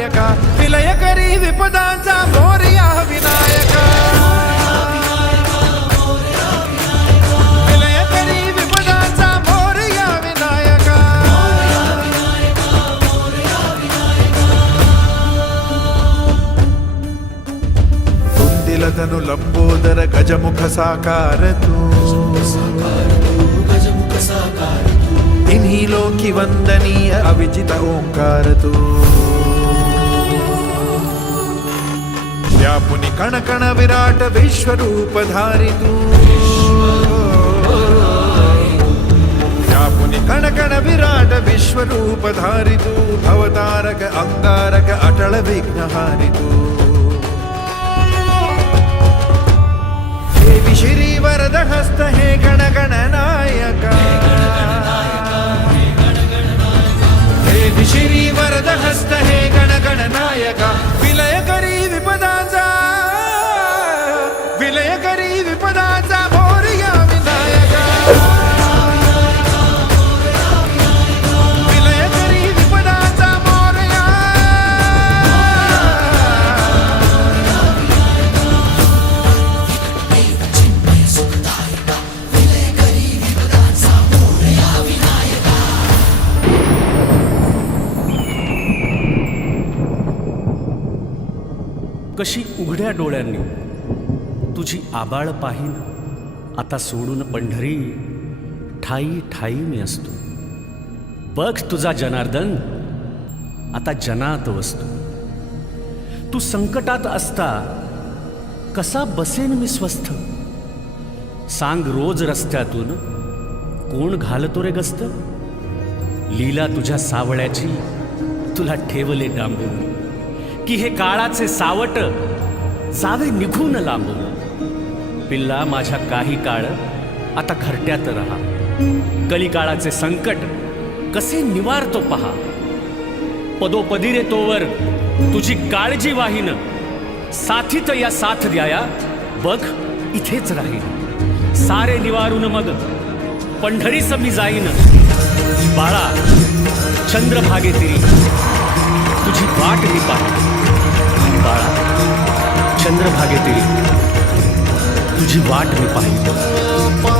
नायका विलय करी विपदांचा मोरया विनायका विलय करी विपदांचा मोरया विनायका तुंदिल तनु लंबोदर गजमुख साकार तू इन्हीं लोकी वंदनीय अविजित ओंकार तू व्यापुनि कण कण विराट विश्वरूप धारी तू व्यापुनि कण कण विराट विश्वरूप धारी तू अवतारक अंगारक अटल विघ्नहारी तू देवी श्री वरद हस्त हे गण गण नायका देवी श्री वरद हस्त हे गण गण नायका विलय करी विपदाचा विलय करी विपदाचा मोरया विनायका विलय करी विपदाचा मोरया कशी उघड्या डोळ्यांनी तुझी आबाळ पाहीन आता सोडून पंढरी ठाई ठाई मी असतो बघ तुझा जनार्दन आता जनात वसतो तू संकटात असता कसा बसेन मी स्वस्थ सांग रोज रस्त्यातून कोण घालतो रे गस्त लीला तुझ्या सावळ्याची तुला ठेवले डांबून की हे काळाचे सावट जावे निघून लांबून पिल्ला माझ्या काही काळ आता घरट्यात रहा कलिकाळाचे संकट कसे निवारतो पहा पदोपदी रे तोवर तुझी काळजी वाहीन साथीत या साथ द्याया बघ इथेच राहीन सारे निवारून मग पंढरीस मी जाईन बाळा चंद्रभागे तिरी तुझी वाट मी पाहिन बाळा चंद्रभागे तिरी तुझी वाट मी पाहिन